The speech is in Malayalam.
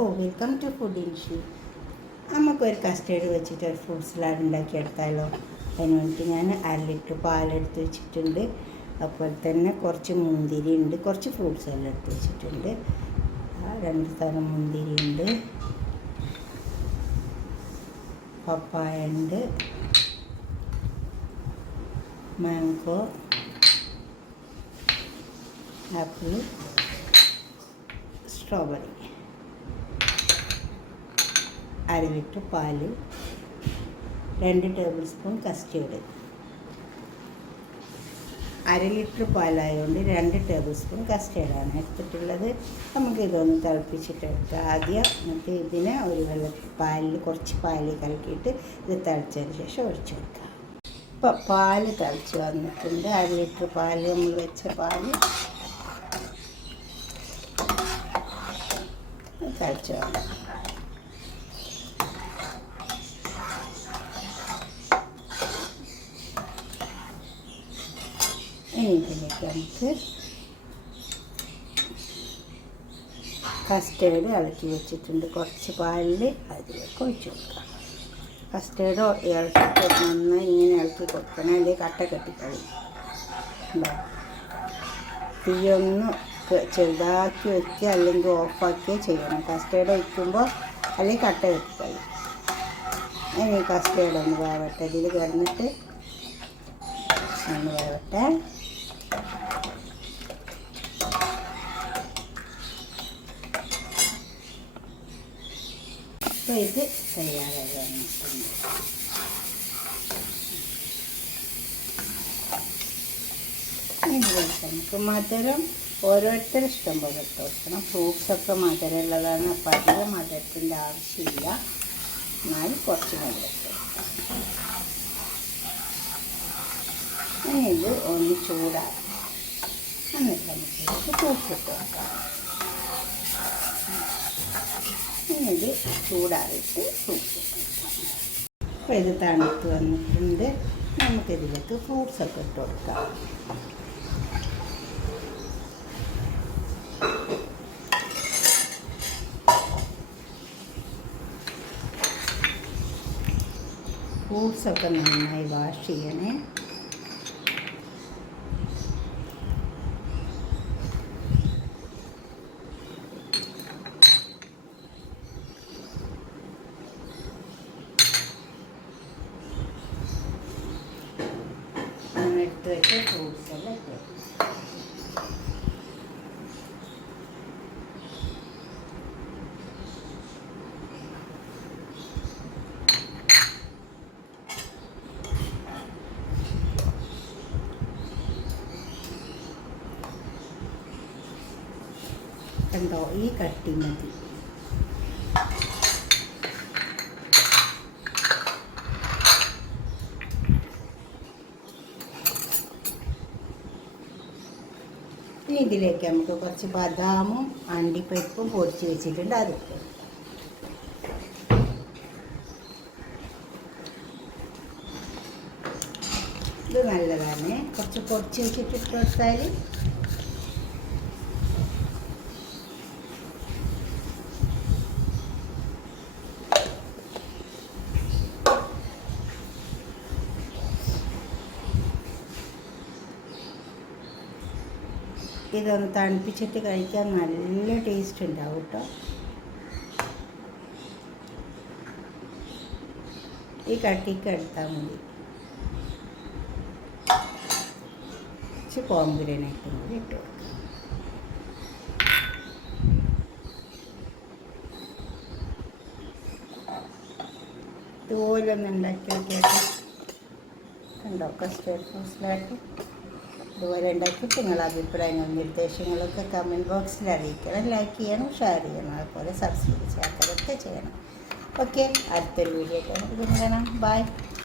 Welcome to food ഇൻഷി. നമുക്കൊരു കസ്റ്റേർഡ് വെച്ചിട്ട് ഒരു ഫ്രൂട്ട് സലാഡ് ഉണ്ടാക്കിയെടുത്താലോ. അതിന് വേണ്ടിയിട്ട് ഞാൻ 1 ലിറ്റർ പാലെടുത്ത് വെച്ചിട്ടുണ്ട്. അതുപോലെ തന്നെ കുറച്ച് മുന്തിരി ഉണ്ട്, കുറച്ച് ഫ്രൂട്ട്സ് എല്ലാം എടുത്ത് വെച്ചിട്ടുണ്ട്. 2 തരം മുന്തിരി ഉണ്ട്, പപ്പായ ഉണ്ട്, മാംഗോ, ആപ്പിൾ, സ്ട്രോബെറി. 1 ലിറ്റർ പാല്, 2 ടേബിൾ സ്പൂൺ കസ്റ്റേർഡ്. 1 ലിറ്റർ പാലായതുകൊണ്ട് 2 ടേബിൾ സ്പൂൺ കസ്റ്റേർഡാണ് എടുത്തിട്ടുള്ളത്. നമുക്കിതൊന്ന് തിളപ്പിച്ചിട്ടെടുക്കാം. ആദ്യം നമുക്ക് ഇതിനെ ഒരു പാലിൽ കുറച്ച് പാല് കലക്കിയിട്ട് ഇത് തിളച്ചതിന് ശേഷം ഒഴിച്ചു വെക്കാം. ഇപ്പോൾ പാല് തിളച്ച് വന്നിട്ടുണ്ട്. 1 ലിറ്റർ പാല്, നമ്മൾ വെച്ച പാല് തിളച്ച് വന്നു. ഇനി ഇതിലേക്ക് നമുക്ക് കസ്റ്റേർഡ് ഇളക്കി വെച്ചിട്ടുണ്ട്. കുറച്ച് പാലിൽ അതിലേക്ക് ഒഴിച്ച് കൊടുക്കാം. കസ്റ്റേർഡ് ഇളക്കി നന്നായി ഇങ്ങനെ ഇളക്കി കൊടുക്കണം, അല്ലെങ്കിൽ കട്ട കെട്ടിക്കളയും. തീയൊന്ന് ചെറുതാക്കി വയ്ക്കുക, അല്ലെങ്കിൽ ഓഫാക്കിയോ ചെയ്യണം. കസ്റ്റേർഡ് ഒഴിക്കുമ്പോൾ അല്ലെങ്കിൽ കട്ട കെട്ടിക്കളയും. ഇനി കസ്റ്റേർഡ് ഒന്ന് വേവട്ടെ, ഇതിൽ കിടന്നിട്ട് ഒന്ന് വേവട്ടെ. അപ്പോൾ ഇത് തയ്യാറായി വന്നിട്ടുണ്ട്. നമുക്ക് മധുരം ഓരോരുത്തരും ഇഷ്ടം പോലെ ഇട്ട് കൊടുക്കണം. ഫ്രൂട്ട്സൊക്കെ മധുരമുള്ളതാണ്, അപ്പോൾ അധികം മധുരത്തിൻ്റെ ആവശ്യമില്ല. എന്നാൽ കുറച്ച് മധുരം ഇട്ട് കൊടുക്കാം. ഇനി ഇത് ഒന്ന് ചൂടാക്കാം. എന്നിട്ട് നമുക്ക് ഫ്രൂട്ട്സ് ഇട്ട് കൊടുക്കാം. ഇത് ചൂടാറിയിട്ട് ഫ്രൂട്ട്സ് ഇട്ട് കൊടുക്കാം. അപ്പോൾ ഇത് തണുത്ത് വന്നിട്ടുണ്ട്. നമുക്കിതിലേക്ക് ഫ്രൂട്ട്സൊക്കെ ഇട്ട് കൊടുക്കാം. ഫ്രൂട്ട്സൊക്കെ നന്നായി വാഷ് ചെയ്യണേ. എടുത്ത് വെച്ച ഫ്രൂട്ട്സ് എല്ലാം ഇട്ട് കണ്ടോ, ഈ കട്ടി മതി. ഇനി ഇതിലേക്ക് നമുക്ക് കുറച്ച് ബദാമും അണ്ടിപ്പരിപ്പും പൊടിച്ച് വെച്ചിട്ടുണ്ട്, അതിട്ട് ഇത് നല്ലതാണ്. കുറച്ച് പൊടിച്ച് വെച്ചിട്ട് കൊടുത്താൽ ഇതൊന്ന് തണുപ്പിച്ചിട്ട് കഴിക്കാൻ നല്ല ടേസ്റ്റ് ഉണ്ടാവും കേട്ടോ. ഈ കട്ടിക്ക് എടുത്താൽ മതി. കുറച്ച് പോംഗ്രനേറ്റും കൂടി ഇട്ട് കൊടുക്കാം. ഇതുപോലൊന്ന് ഉണ്ടാക്കി നോക്കിയാൽ കണ്ടോ, കസ്റ്റേർഡ് ഫ്രൂട്ട് സലാഡ് ഇതുപോലെ ഉണ്ടാക്കിയിട്ട് നിങ്ങളുടെ അഭിപ്രായങ്ങളും നിർദ്ദേശങ്ങളൊക്കെ കമൻറ്റ് ബോക്സിൽ അറിയിക്കണം. ലൈക്ക് ചെയ്യണം, ഷെയർ ചെയ്യണം, അതുപോലെ സബ്സ്ക്രൈബ് ചെയ്യാത്തതൊക്കെ ചെയ്യണം. ഓക്കെ, അടുത്തൊരു വീഡിയോ കാണാം. ബൈ.